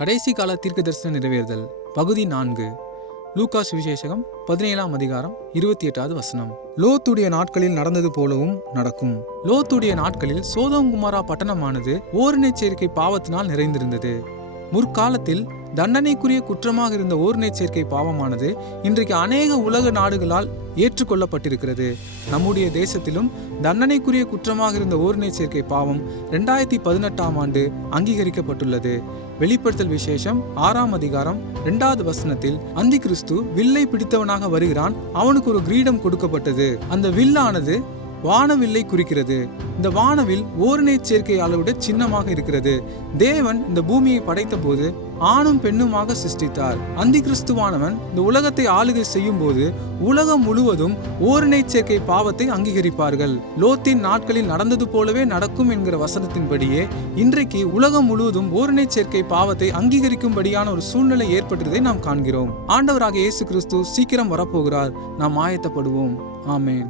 கடைசி கால தீர்க்கதரிசன நிறைவேறுதல் பகுதி 4. லூக்கா சுவிசேஷகம் 17ஆம் அதிகாரம் 28வது வசனம். லோத்துடைய நாட்களில் நடந்தது போலவும் நடக்கும். லோத்துடைய நாட்களில் சோதோம் குமாரா பட்டணமானது ஓரினச்சேர்க்கை பாவத்தினால் நிறைந்திருந்தது. முற்காலத்தில் தண்டனைக்குரிய குற்றமாக இருந்த ஓரினச்சேர்க்கை பாவமானது இன்றைக்கு அநேக உலக நாடுகளால் ஏற்றுக்கொள்ளப்பட்டிருக்கிறது. நம்முடைய தேசத்திலும் தண்டனைக்குரிய குற்றமாக இருந்த ஓரினச்சேர்க்கை பாவம் 2018ஆம் ஆண்டு அங்கீகரிக்கப்பட்டுள்ளது. வெளிப்படுத்தல் விசேஷம் 6ஆம் அதிகாரம் 2வது வசனத்தில் அந்தி கிறிஸ்து வில்லை பிடித்தவனாக வருகிறான், அவனுக்கு ஒரு கிரீடம் கொடுக்கப்பட்டது. அந்த வில்லானது வானவில்லை குறிக்கிறது. இந்த வானவில் ஓரினைச் சேர்க்கை அளவிட சின்னமாக இருக்கிறது. தேவன் இந்த பூமியை படைத்த போது ஆணும் பெண்ணுமாக சிருஷ்டித்தார். அந்தி கிறிஸ்துவானவன் இந்த உலகத்தை ஆளுகை செய்யும் போது உலகம் முழுவதும் ஓரினைச் சேர்க்கை பாவத்தை அங்கீகரிப்பார்கள். லோத்தின் நாட்களில் நடந்தது போலவே நடக்கும் என்கிற வசனத்தின்படியே இன்றைக்கு உலகம் முழுவதும் ஓரினைச் சேர்க்கை பாவத்தை அங்கீகரிக்கும்படியான ஒரு சூழ்நிலை ஏற்பட்டதை நாம் காண்கிறோம். ஆண்டவராக இயேசு கிறிஸ்து சீக்கிரம் வரப்போகிறார். நாம் ஆயத்தப்படுவோம். ஆமேன்.